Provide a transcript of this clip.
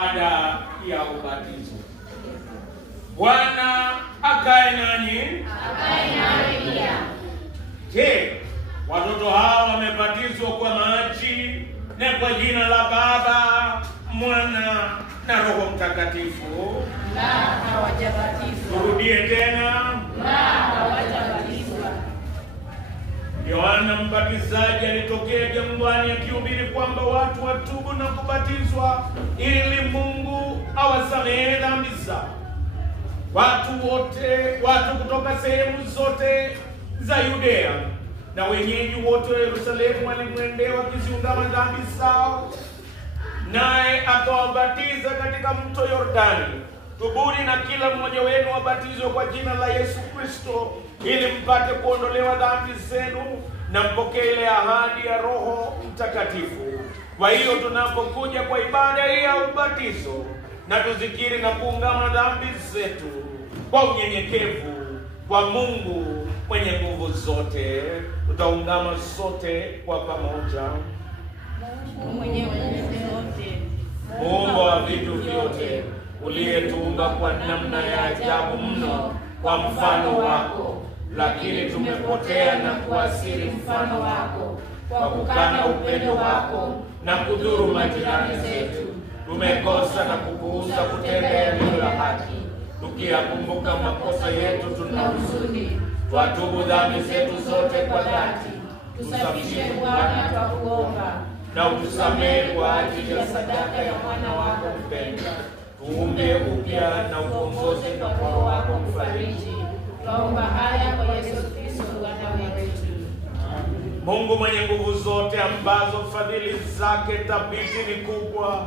Baada ya ubatizo. Bwana akae nanyi. Akae nanyi pia. Je, watoto hawa wamebatizwa kwa maji na kwa jina la Baba, Mwana na Roho Mtakatifu? La, hawajabatizwa. Turudie tena. La, hawajabatizwa. Yohana Mbatizaji alitokea jangwani akihubiri kwamba watu watubu na kubatizwa ili Mungu awasamehe dhambi zao. Watu kutoka sehemu zote za Yudea na wenyeji wote wa Yerusalemu walimwendea wakiziungama dhambi zao, naye akawabatiza katika mto Yordani. Tubuni na kila mmoja wenu wabatizwe kwa jina la Yesu Kristo ili mpate kuondolewa dhambi zenu na mpokee ile ahadi ya Roho Mtakatifu. Kwa hiyo tunapokuja kwa ibada hii ya ubatizo, na tuzikiri na kuungama dhambi zetu kwa unyenyekevu kwa Mungu mwenye nguvu zote. Tutaungama sote kwa pamoja. Mwenye nguvu zote, Muumba wa vitu vyote, uliyetuumba kwa namna ya ajabu mno kwa mfano wako, lakini tumepotea na kuasiri mfano wako kwa kukana upendo wako na kudhuru majirani zetu. Tumekosa na kupuuza kutenda yaliyo ya haki. Tukiyakumbuka makosa yetu tuna huzuni. Twatubu dhambi zetu zote kwa dhati. tusafishe Bwana twakuomba, na utusamehe kwa ajili ya sadaka ya mwana wako mpendwa. Tuumbe upya na ukombozi na Roho wako mfariji. twaomba haya kwa Yesu Kristo Bwana wetu. Mungu mwenye nguvu zote, ambazo fadhili zake thabiti ni kubwa,